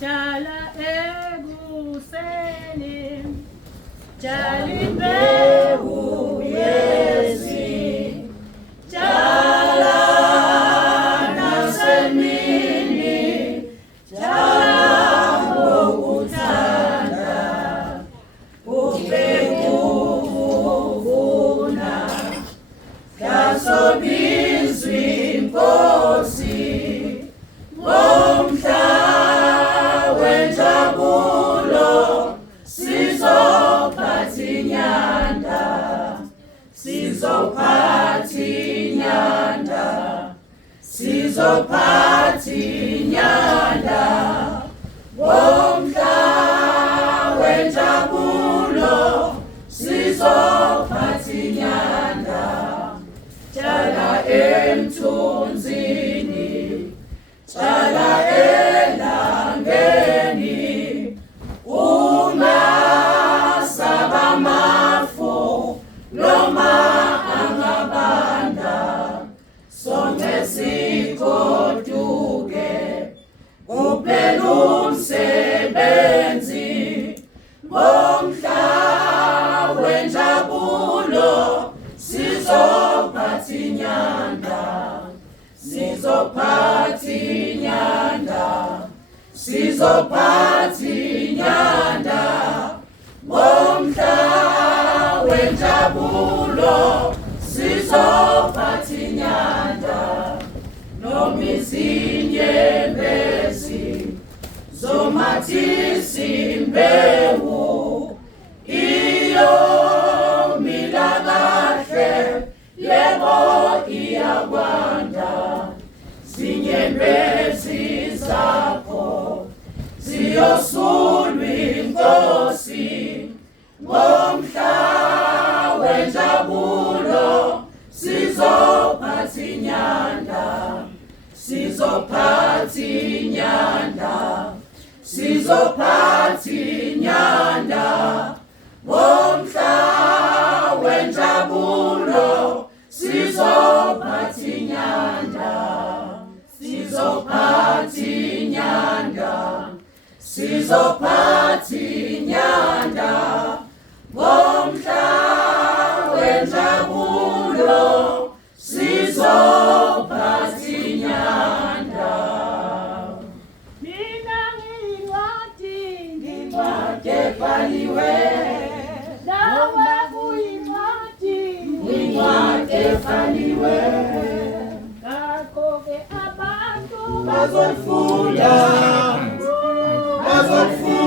Jala ekuseni, jala imbewu yezi, jala nasemini, jala ngokuthanda, ubekuvuna, kasobizwi Nkosi, ngomhla wenjabulo, sizophatha inyanda, sizophatha inyanda, sizophatha inyanda, ngomhla wenjabulo, sizophatha inyanda, jala emthunzini, jala elangeni, ungasaba amafu noma angabanda, sonke sigoduke kuphela umsebenzi, ngomhla wenjabulo, sizophatha inyanda, sizophatha inyanda, sizophatha inyanda, ngomhla wenjabulo, sizophatha inyanda, noma izinyembezi zomathisa imbewu, iyomila kahle, yebo iyakwanda, zinyembezi zakho ziyosulwa Inkosi, ngomhla wenjabulo, sizophatha inyanda, sizophatha inyanda, sizophatha inyanda, ngomhla wenjabulo, sizophatha inyanda, sizophatha inyanda, sizophatha inyanda, ngomhla wenjabulo, sizophatha inyanda. Mina ngincwadi, ngincwadi ebhaliwe, nawe uyincwadi, incwadi ebhaliwe, ngakho-ke abantu bazoyifunda, bazoyifunda.